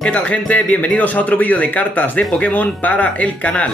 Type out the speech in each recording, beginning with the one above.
¿Qué tal, gente? Bienvenidos a otro vídeo de cartas de Pokémon para el canal.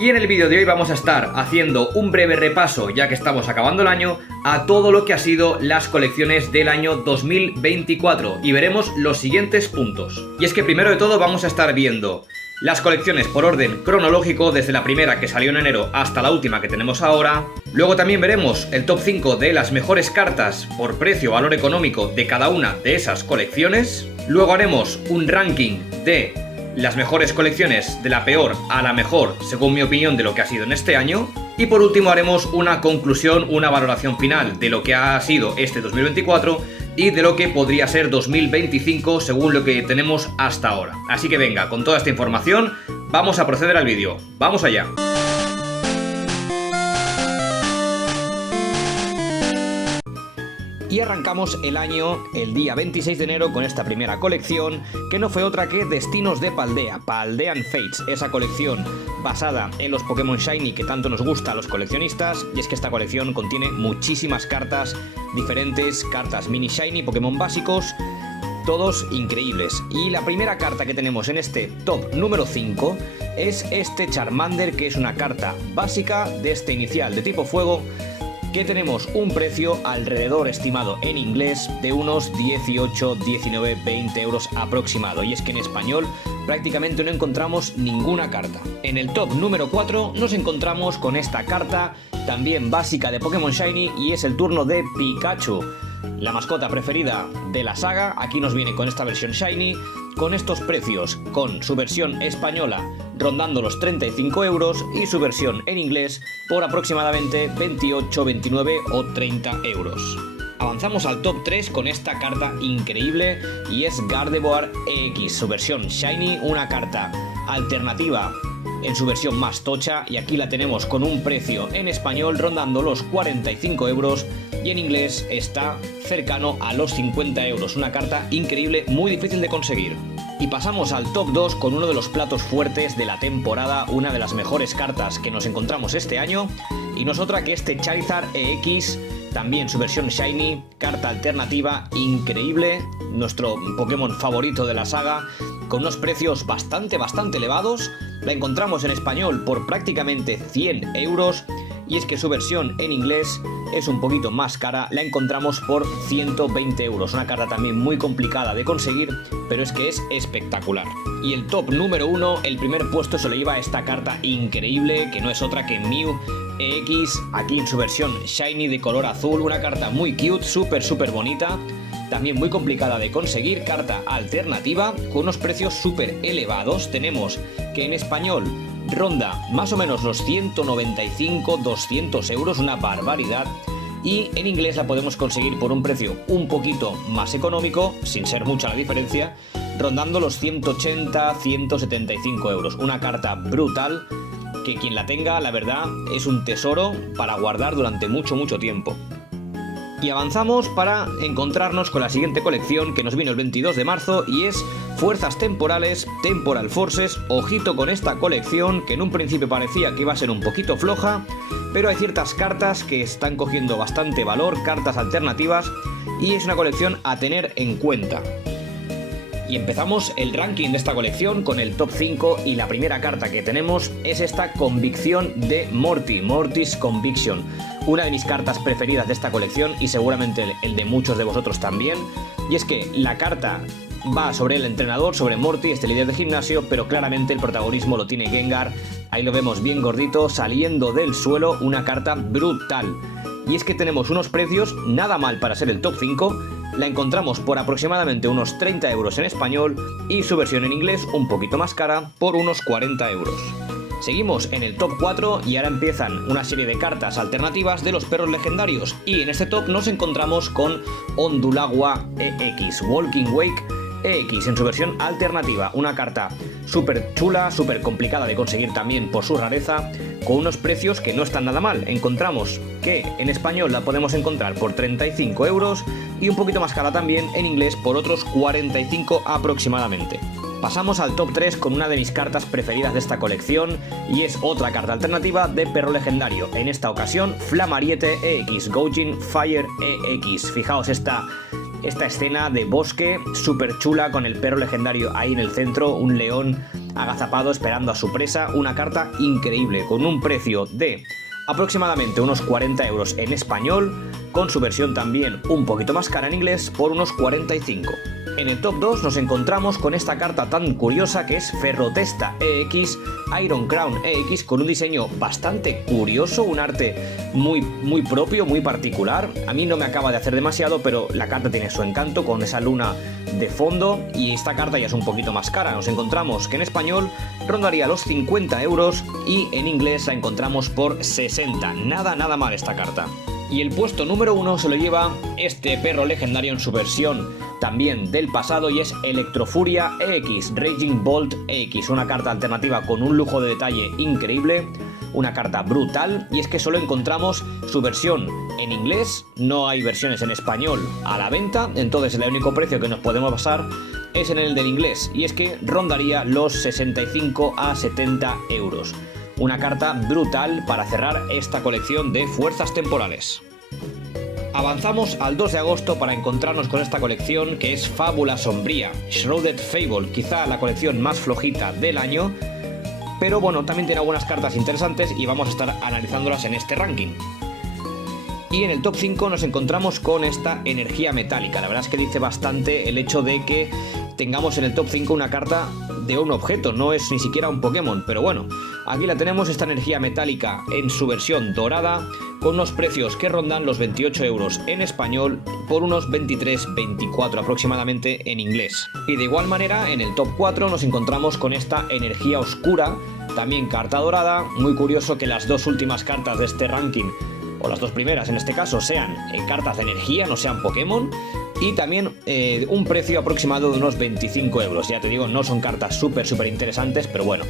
Y en el vídeo de hoy vamos a estar haciendo un breve repaso, ya que estamos acabando el año, a todo lo que ha sido las colecciones del año 2024. Y veremos los siguientes puntos. Y es que primero de todo vamos a estar viendo las colecciones por orden cronológico, desde la primera que salió en enero hasta la última que tenemos ahora. Luego también veremos el top 5 de las mejores cartas por precio o valor económico de cada una de esas colecciones. Luego haremos un ranking de las mejores colecciones de la peor a la mejor, según mi opinión, de lo que ha sido en este año. Y por último haremos una conclusión, una valoración final de lo que ha sido este 2024 y de lo que podría ser 2025 según lo que tenemos hasta ahora. Así que venga, con toda esta información vamos a proceder al vídeo. ¡Vamos allá! Y arrancamos el año el día 26 de enero con esta primera colección, que no fue otra que Destinos de Paldea, Paldean Fates, esa colección basada en los Pokémon Shiny que tanto nos gusta a los coleccionistas. Y es que esta colección contiene muchísimas cartas diferentes, cartas mini Shiny, Pokémon básicos, todos increíbles. Y la primera carta que tenemos en este top número 5 es este Charmander, que es una carta básica de este inicial de tipo fuego, que tenemos un precio alrededor, estimado en inglés, de unos 18, 19, 20 euros aproximado. Y es que en español prácticamente no encontramos ninguna carta. En el top número 4 nos encontramos con esta carta también básica de Pokémon Shiny, y es el turno de Pikachu, la mascota preferida de la saga. Aquí nos viene con esta versión Shiny, con estos precios, con su versión española rondando los 35 euros y su versión en inglés por aproximadamente 28, 29 o 30 euros. Avanzamos al top 3 con esta carta increíble, y es Gardevoir EX, su versión Shiny, una carta alternativa en su versión más tocha, y aquí la tenemos con un precio en español rondando los 45 euros y en inglés está cercano a los 50 euros. Una carta increíble, muy difícil de conseguir. Y pasamos al top 2 con uno de los platos fuertes de la temporada, una de las mejores cartas que nos encontramos este año, y no es otra que este Charizard EX, también su versión Shiny, carta alternativa increíble, nuestro Pokémon favorito de la saga, con unos precios bastante elevados. La encontramos en español por prácticamente 100 euros, y es que su versión en inglés es un poquito más cara, la encontramos por 120 euros. Una carta también muy complicada de conseguir, pero es que es espectacular. Y el top número 1, el primer puesto se lo lleva esta carta increíble, que no es otra que Mew EX, aquí en su versión Shiny de color azul, una carta muy cute, súper bonita, también muy complicada de conseguir, carta alternativa con unos precios súper elevados. Tenemos que en español ronda más o menos los 195, 200 euros, una barbaridad, y en inglés la podemos conseguir por un precio un poquito más económico, sin ser mucha la diferencia, rondando los 180, 175 euros. Una carta brutal que quien la tenga, la verdad, es un tesoro para guardar durante mucho tiempo. Y avanzamos para encontrarnos con la siguiente colección, que nos vino el 22 de marzo, y es Fuerzas Temporales, Temporal Forces. Ojito con esta colección, que en un principio parecía que iba a ser un poquito floja, pero hay ciertas cartas que están cogiendo bastante valor, cartas alternativas, y es una colección a tener en cuenta. Y empezamos el ranking de esta colección con el top 5, y la primera carta que tenemos es esta Convicción de Morty, Morty's Conviction, una de mis cartas preferidas de esta colección y seguramente el de muchos de vosotros también. Y es que la carta va sobre el entrenador, sobre Morty, este líder de gimnasio, pero claramente el protagonismo lo tiene Gengar. Ahí lo vemos bien gordito, saliendo del suelo, una carta brutal. Y es que tenemos unos precios nada mal para ser el top 5, la encontramos por aproximadamente unos 30 euros en español, y su versión en inglés un poquito más cara, por unos 40 euros. Seguimos en el top 4 y ahora empiezan una serie de cartas alternativas de los perros legendarios, y en este top nos encontramos con Ondulagua EX, Walking Wake EX en su versión alternativa, una carta súper chula, súper complicada de conseguir también por su rareza, con unos precios que no están nada mal. Encontramos que en español la podemos encontrar por 35 euros y un poquito más cara también en inglés por otros 45 aproximadamente. Pasamos al top 3 con una de mis cartas preferidas de esta colección, y es otra carta alternativa de perro legendario, en esta ocasión Flamariete EX, Gouging Fire EX. Fijaos esta esta escena de bosque súper chula con el perro legendario ahí en el centro, un león agazapado esperando a su presa, una carta increíble con un precio de aproximadamente unos 40 euros en español, con su versión también un poquito más cara en inglés por unos 45. En el top 2 nos encontramos con esta carta tan curiosa que es Ferrotesta EX Iron Crown EX, con un diseño bastante curioso, un arte muy propio, muy particular. A mí no me acaba de hacer demasiado, pero la carta tiene su encanto con esa luna de fondo, y esta carta ya es un poquito más cara. Nos encontramos que en español rondaría los 50 euros y en inglés la encontramos por 60. Nada mal esta carta. Y el puesto número 1 se lo lleva este perro legendario en su versión también del pasado, y es Electrofuria EX Raging Bolt EX, una carta alternativa con un lujo de detalle increíble, una carta brutal, y es que solo encontramos su versión en inglés, no hay versiones en español a la venta, entonces el único precio que nos podemos basar es en el del inglés, y es que rondaría los 65 a 70 euros. Una carta brutal para cerrar esta colección de fuerzas temporales. Avanzamos al 2 de agosto para encontrarnos con esta colección que es Fábula Sombría, Shrouded Fable, quizá la colección más flojita del año, pero bueno, también tiene algunas cartas interesantes y vamos a estar analizándolas en este ranking. Y en el top 5 nos encontramos con esta energía metálica. La verdad es que dice bastante el hecho de que tengamos en el top 5 una carta de un objeto, no es ni siquiera un Pokémon, pero bueno, aquí la tenemos, esta energía metálica en su versión dorada, con unos precios que rondan los 28 euros en español por unos 23-24 aproximadamente en inglés. Y de igual manera en el top 4 nos encontramos con esta energía oscura, también carta dorada. Muy curioso que las dos últimas cartas de este ranking, o las dos primeras en este caso, sean cartas de energía, no sean Pokémon. Y también un precio aproximado de unos 25 euros. Ya te digo, no son cartas súper interesantes, pero bueno,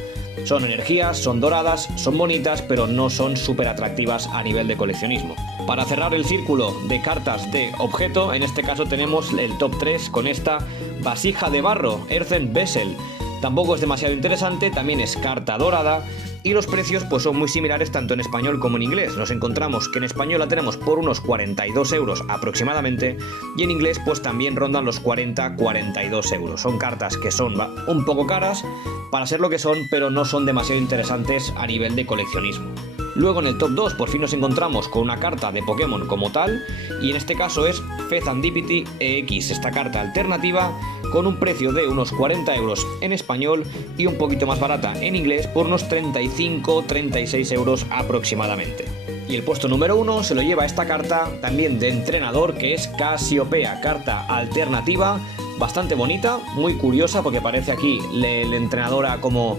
son energías, son doradas, son bonitas, pero no son súper atractivas a nivel de coleccionismo. Para cerrar el círculo de cartas de objeto, en este caso tenemos el top 3 con esta vasija de barro, Earthen Vessel. Tampoco es demasiado interesante, también es carta dorada. Y los precios pues son muy similares tanto en español como en inglés. Nos encontramos que en español la tenemos por unos 42 euros aproximadamente, y en inglés pues también rondan los 40-42 euros. Son cartas que son un poco caras para ser lo que son, pero no son demasiado interesantes a nivel de coleccionismo. Luego en el top 2 por fin nos encontramos con una carta de Pokémon como tal, y en este caso es Fezandipiti EX, esta carta alternativa con un precio de unos 40 euros en español y un poquito más barata en inglés por unos 35-36 euros aproximadamente. Y el puesto número 1 se lo lleva esta carta también de entrenador, que es Casiopea, carta alternativa bastante bonita, muy curiosa porque parece aquí el entrenadora como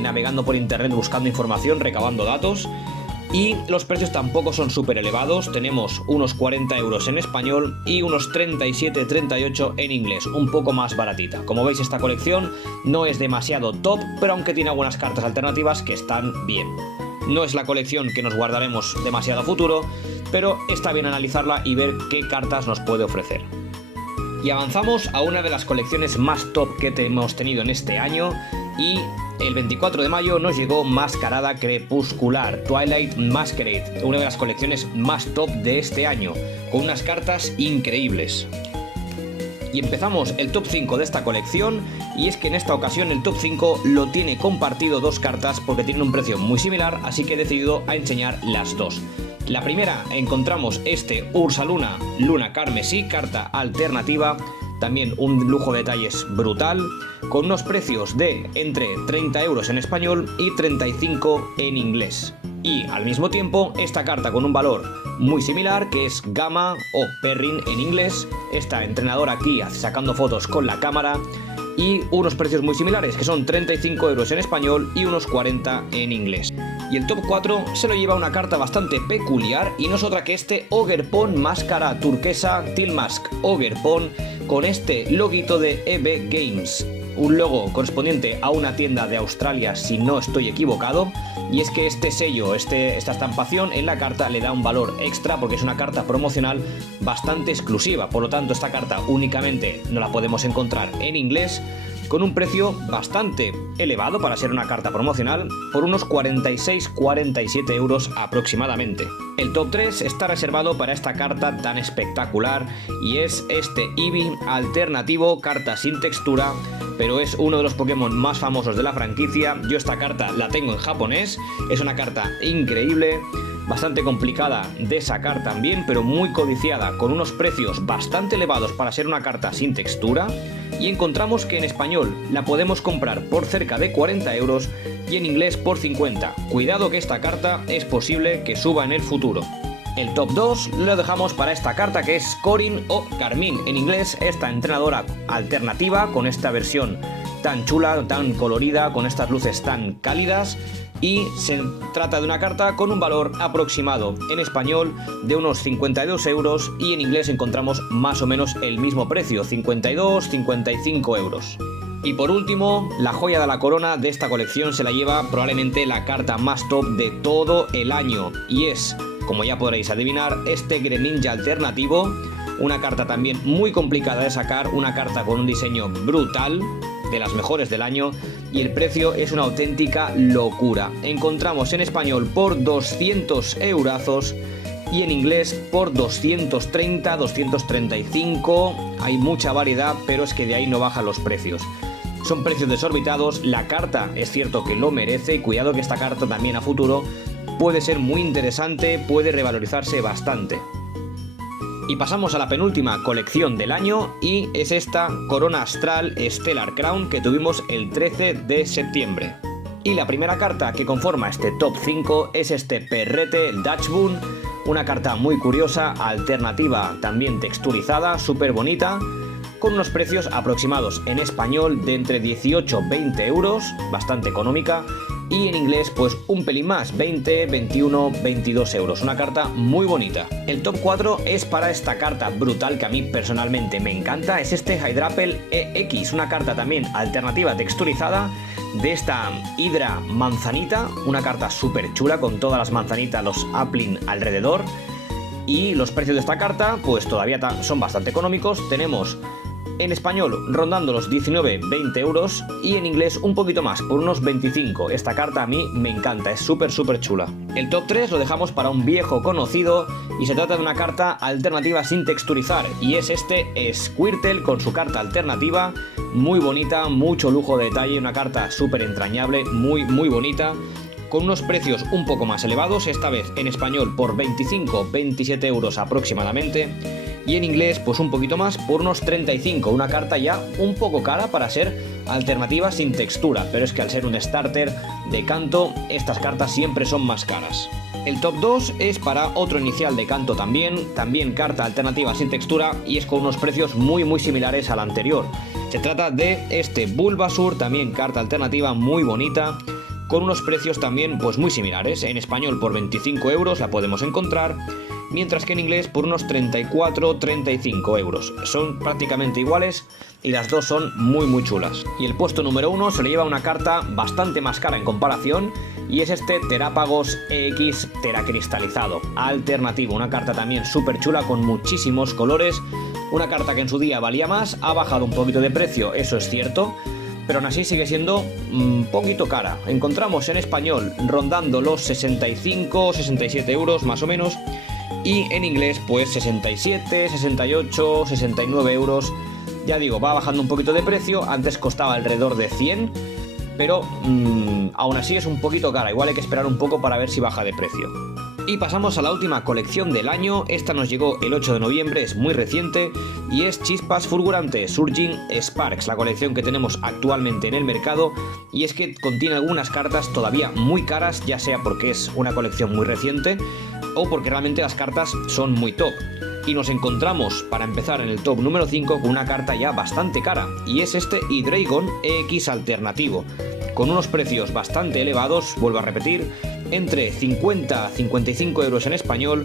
navegando por internet buscando información, recabando datos. Y los precios tampoco son súper elevados, tenemos unos 40 euros en español y unos 37-38 en inglés, un poco más baratita. Como veis, esta colección no es demasiado top, pero aunque tiene algunas cartas alternativas que están bien. No es la colección que nos guardaremos demasiado a futuro, pero está bien analizarla y ver qué cartas nos puede ofrecer. Y avanzamos a una de las colecciones más top que hemos tenido en este año, y el 24 de mayo nos llegó Mascarada Crepuscular, Twilight Masquerade, una de las colecciones más top de este año, con unas cartas increíbles. Y empezamos el top 5 de esta colección, y es que en esta ocasión el top 5 lo tiene compartido dos cartas porque tienen un precio muy similar, así que he decidido a enseñar las dos. La primera encontramos este Ursaluna Luna Carmesí, carta alternativa, también un lujo de detalles brutal, con unos precios de entre 30 euros en español y 35 en inglés. Y al mismo tiempo esta carta con un valor muy similar, que es Gamma o Perrin en inglés, esta entrenadora aquí sacando fotos con la cámara, y unos precios muy similares, que son 35 euros en español y unos 40 en inglés. Y el top 4 se lo lleva una carta bastante peculiar, y no es otra que este Ogerpon Máscara Turquesa Tilmask Ogerpon, con este loguito de EB Games, un logo correspondiente a una tienda de Australia si no estoy equivocado. Y es que este sello, esta estampación en la carta le da un valor extra porque es una carta promocional bastante exclusiva. Por lo tanto, esta carta únicamente no la podemos encontrar en inglés, con un precio bastante elevado para ser una carta promocional, por unos 46-47 euros aproximadamente. El top 3 está reservado para esta carta tan espectacular y es este Eevee alternativo, carta sin textura, pero es uno de los Pokémon más famosos de la franquicia. Yo esta carta la tengo en japonés, es una carta increíble, bastante complicada de sacar también, pero muy codiciada, con unos precios bastante elevados para ser una carta sin textura, y encontramos que en español la podemos comprar por cerca de 40 euros y en inglés por 50. Cuidado que esta carta es posible que suba en el futuro. El top 2 lo dejamos para esta carta, que es Corin o Carmine en inglés, esta entrenadora alternativa con esta versión tan chula, tan colorida, con estas luces tan cálidas, y se trata de una carta con un valor aproximado en español de unos 52 euros y en inglés encontramos más o menos el mismo precio, 52-55 euros. Y por último, la joya de la corona de esta colección se la lleva probablemente la carta más top de todo el año, y es, como ya podréis adivinar, este Greninja alternativo, una carta también muy complicada de sacar, una carta con un diseño brutal, de las mejores del año, y el precio es una auténtica locura. Encontramos en español por 200 eurazos y en inglés por 230, 235, hay mucha variedad, pero es que de ahí no bajan los precios. Son precios desorbitados, la carta es cierto que lo merece, y cuidado que esta carta también a futuro puede ser muy interesante, puede revalorizarse bastante. Y pasamos a la penúltima colección del año, y es esta Corona Astral Stellar Crown que tuvimos el 13 de septiembre. Y la primera carta que conforma este top 5 es este Perrete Dachsbun, una carta muy curiosa, alternativa, también texturizada, súper bonita, con unos precios aproximados en español de entre 18-20 euros, bastante económica, y en inglés pues un pelín más, 20, 21, 22 euros, una carta muy bonita. El top 4 es para esta carta brutal que a mí personalmente me encanta, es este Hydrapple EX, una carta también alternativa texturizada de esta Hidra manzanita, una carta súper chula con todas las manzanitas, los Applin alrededor, y los precios de esta carta pues todavía son bastante económicos. Tenemos en español rondando los 19-20 euros y en inglés un poquito más, por unos 25. Esta carta a mí me encanta, es súper chula. El top 3 lo dejamos para un viejo conocido y se trata de una carta alternativa sin texturizar, y es este Squirtle con su carta alternativa, muy bonita, mucho lujo de detalle, una carta súper entrañable, muy bonita, con unos precios un poco más elevados, esta vez en español por 25-27 euros aproximadamente, y en inglés pues un poquito más, por unos 35, una carta ya un poco cara para ser alternativa sin textura, pero es que al ser un starter de Kanto, estas cartas siempre son más caras. El top 2 es para otro inicial de Kanto también carta alternativa sin textura, y es con unos precios muy similares al anterior. Se trata de este Bulbasaur, también carta alternativa muy bonita, con unos precios también pues muy similares. En español por 25 euros la podemos encontrar, mientras que en inglés por unos 34-35 euros. Son prácticamente iguales y las dos son muy chulas. Y el puesto número 1 se le lleva una carta bastante más cara en comparación, y es este Terapagos EX teracristalizado alternativo, una carta también súper chula con muchísimos colores, una carta que en su día valía más, ha bajado un poquito de precio, eso es cierto, pero aún así sigue siendo un poquito cara. Encontramos en español rondando los 65-67 euros más o menos, y en inglés pues 67, 68, 69 euros. Ya digo, va bajando un poquito de precio, antes costaba alrededor de 100, pero aún así es un poquito cara, igual hay que esperar un poco para ver si baja de precio. Y pasamos a la última colección del año, esta nos llegó el 8 de noviembre, es muy reciente, y es Chispas Fulgurantes Surging Sparks, la colección que tenemos actualmente en el mercado, y es que contiene algunas cartas todavía muy caras, ya sea porque es una colección muy reciente o porque realmente las cartas son muy top. Y nos encontramos, para empezar, en el top número 5 con una carta ya bastante cara, y es este Hydreigon EX alternativo, con unos precios bastante elevados, vuelvo a repetir, entre 50-55 euros en español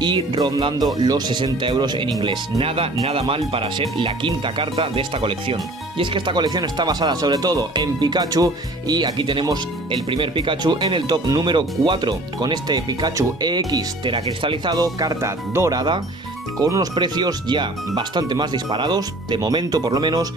y rondando los 60 euros en inglés. Nada mal para ser la quinta carta de esta colección. Y es que esta colección está basada sobre todo en Pikachu, y aquí tenemos el primer Pikachu en el top número 4, con este Pikachu EX teracristalizado, carta dorada, con unos precios ya bastante más disparados, de momento por lo menos,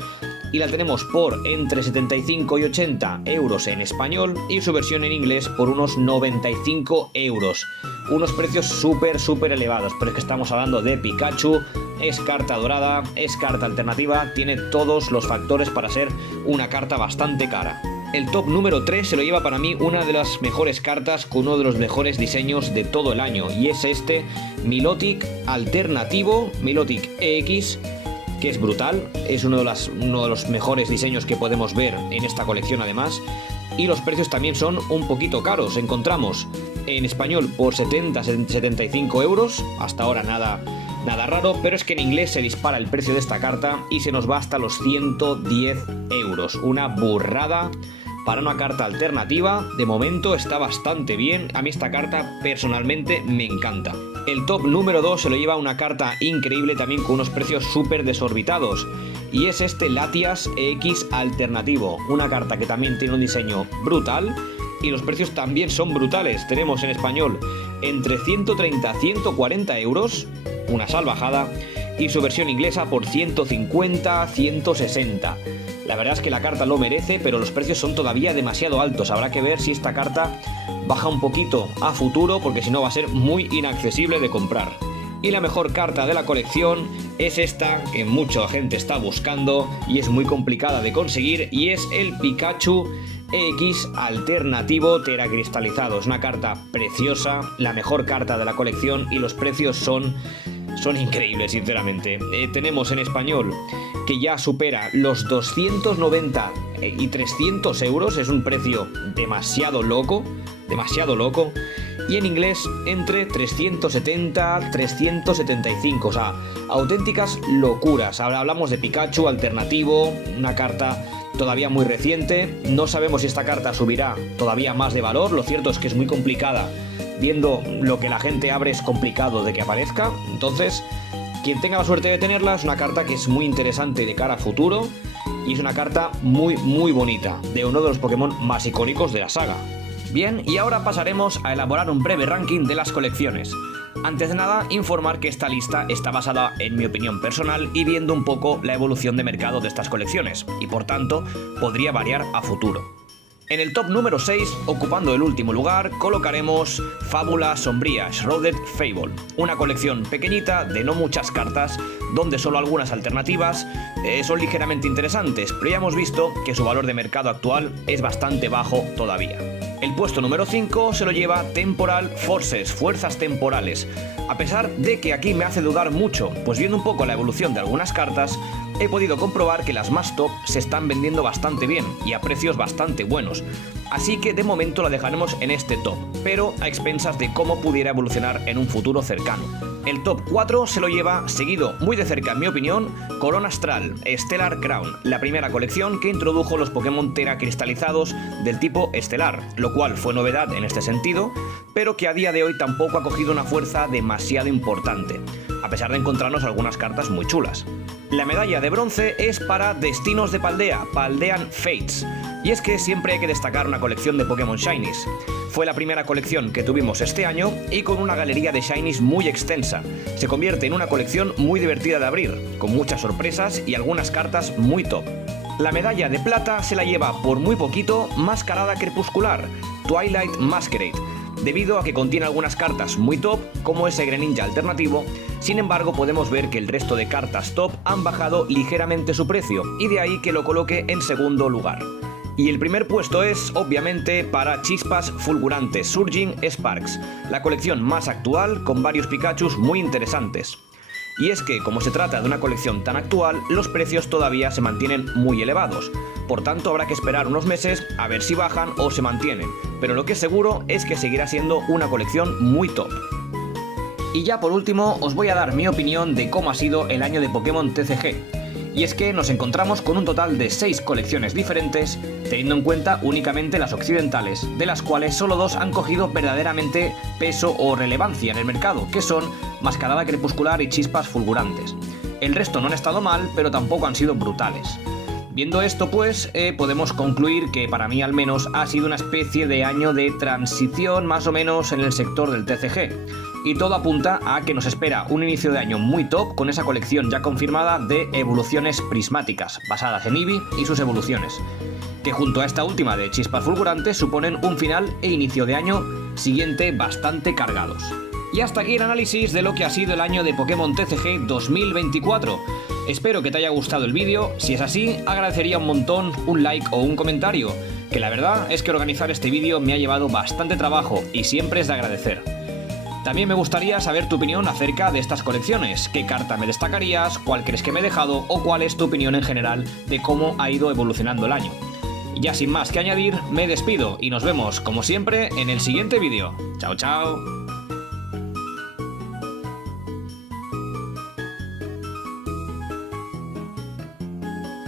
y la tenemos por entre 75 y 80 euros en español y su versión en inglés por unos 95 euros. Unos precios súper elevados, pero es que estamos hablando de Pikachu, es carta dorada, es carta alternativa, tiene todos los factores para ser una carta bastante cara. El top número 3 se lo lleva para mí una de las mejores cartas con uno de los mejores diseños de todo el año, y es este Milotic alternativo, Milotic EX, que es brutal, es uno de los mejores diseños que podemos ver en esta colección además, y los precios también son un poquito caros. Encontramos en español por 70-75 euros, hasta ahora nada raro, pero es que en inglés se dispara el precio de esta carta y se nos va hasta los 110 euros, una burrada para una carta alternativa. De momento está bastante bien, a mí esta carta personalmente me encanta. El top número 2 se lo lleva una carta increíble también con unos precios súper desorbitados, y es este Latias EX alternativo, una carta que también tiene un diseño brutal y los precios también son brutales. Tenemos en español entre 130 a 140 euros, una salvajada, y su versión inglesa por 150 160. La verdad es que la carta lo merece, pero los precios son todavía demasiado altos. Habrá que ver si esta carta baja un poquito a futuro, porque si no va a ser muy inaccesible de comprar. Y la mejor carta de la colección es esta que mucha gente está buscando y es muy complicada de conseguir, y es el Pikachu EX alternativo teracristalizado. Es una carta preciosa, la mejor carta de la colección, y los precios son increíbles, sinceramente. Tenemos en español que ya supera los 290 y 300 euros, es un precio demasiado loco, y en inglés entre 370 375, o sea, auténticas locuras. Ahora hablamos de Pikachu alternativo, una carta todavía muy reciente, no sabemos si esta carta subirá todavía más de valor. Lo cierto es que es muy complicada, viendo lo que la gente abre es complicado de que aparezca. Entonces, quien tenga la suerte de tenerla, es una carta que es muy interesante de cara a futuro, y es una carta muy bonita, de uno de los Pokémon más icónicos de la saga. Bien, y ahora pasaremos a elaborar un breve ranking de las colecciones. Antes de nada, informar que esta lista está basada en mi opinión personal y viendo un poco la evolución de mercado de estas colecciones, y por tanto podría variar a futuro. En el top número 6, ocupando el último lugar, colocaremos Fábula Sombría Shrouded Fable, una colección pequeñita de no muchas cartas, donde solo algunas alternativas son ligeramente interesantes, pero ya hemos visto que su valor de mercado actual es bastante bajo todavía. El puesto número 5 se lo lleva Temporal Forces, Fuerzas Temporales, a pesar de que aquí me hace dudar mucho, pues viendo un poco la evolución de algunas cartas, he podido comprobar que las más top se están vendiendo bastante bien y a precios bastante buenos, así que de momento la dejaremos en este top, pero a expensas de cómo pudiera evolucionar en un futuro cercano. El top 4 se lo lleva, seguido muy de cerca en mi opinión, Corona Astral Stellar Crown, la primera colección que introdujo los Pokémon teracristalizados del tipo estelar, lo cual fue novedad en este sentido, pero que a día de hoy tampoco ha cogido una fuerza demasiado importante, a pesar de encontrarnos algunas cartas muy chulas. La medalla de bronce es para Destinos de Paldea, Paldean Fates, y es que siempre hay que destacar una colección de Pokémon Shinies. Fue la primera colección que tuvimos este año y con una galería de Shinies muy extensa. Se convierte en una colección muy divertida de abrir, con muchas sorpresas y algunas cartas muy top. La medalla de plata se la lleva por muy poquito Mascarada Crepuscular, Twilight Masquerade, debido a que contiene algunas cartas muy top, como ese Greninja alternativo. Sin embargo, podemos ver que el resto de cartas top han bajado ligeramente su precio, y de ahí que lo coloque en segundo lugar. Y el primer puesto es, obviamente, para Chispas Fulgurantes Surging Sparks, la colección más actual con varios Pikachus muy interesantes. Y es que, como se trata de una colección tan actual, los precios todavía se mantienen muy elevados. Por tanto, habrá que esperar unos meses a ver si bajan o se mantienen, pero lo que es seguro es que seguirá siendo una colección muy top. Y ya por último, os voy a dar mi opinión de cómo ha sido el año de Pokémon TCG. Y es que nos encontramos con un total de 6 colecciones diferentes, teniendo en cuenta únicamente las occidentales, de las cuales solo 2 han cogido verdaderamente peso o relevancia en el mercado, que son Mascarada Crepuscular y Chispas Fulgurantes. El resto no han estado mal, pero tampoco han sido brutales. Viendo esto, pues, podemos concluir que para mí al menos ha sido una especie de año de transición más o menos en el sector del TCG. y todo apunta a que nos espera un inicio de año muy top con esa colección ya confirmada de evoluciones prismáticas, basadas en Eevee y sus evoluciones, que junto a esta última de chispas fulgurantes suponen un final e inicio de año siguiente bastante cargados. Y hasta aquí el análisis de lo que ha sido el año de Pokémon TCG 2024. Espero que te haya gustado el vídeo. Si es así, agradecería un montón un like o un comentario, que la verdad es que organizar este vídeo me ha llevado bastante trabajo y siempre es de agradecer. También me gustaría saber tu opinión acerca de estas colecciones. ¿Qué carta me destacarías? ¿Cuál crees que me he dejado? ¿O cuál es tu opinión en general de cómo ha ido evolucionando el año? Y ya sin más que añadir, me despido y nos vemos, como siempre, en el siguiente vídeo. ¡Chao, chao!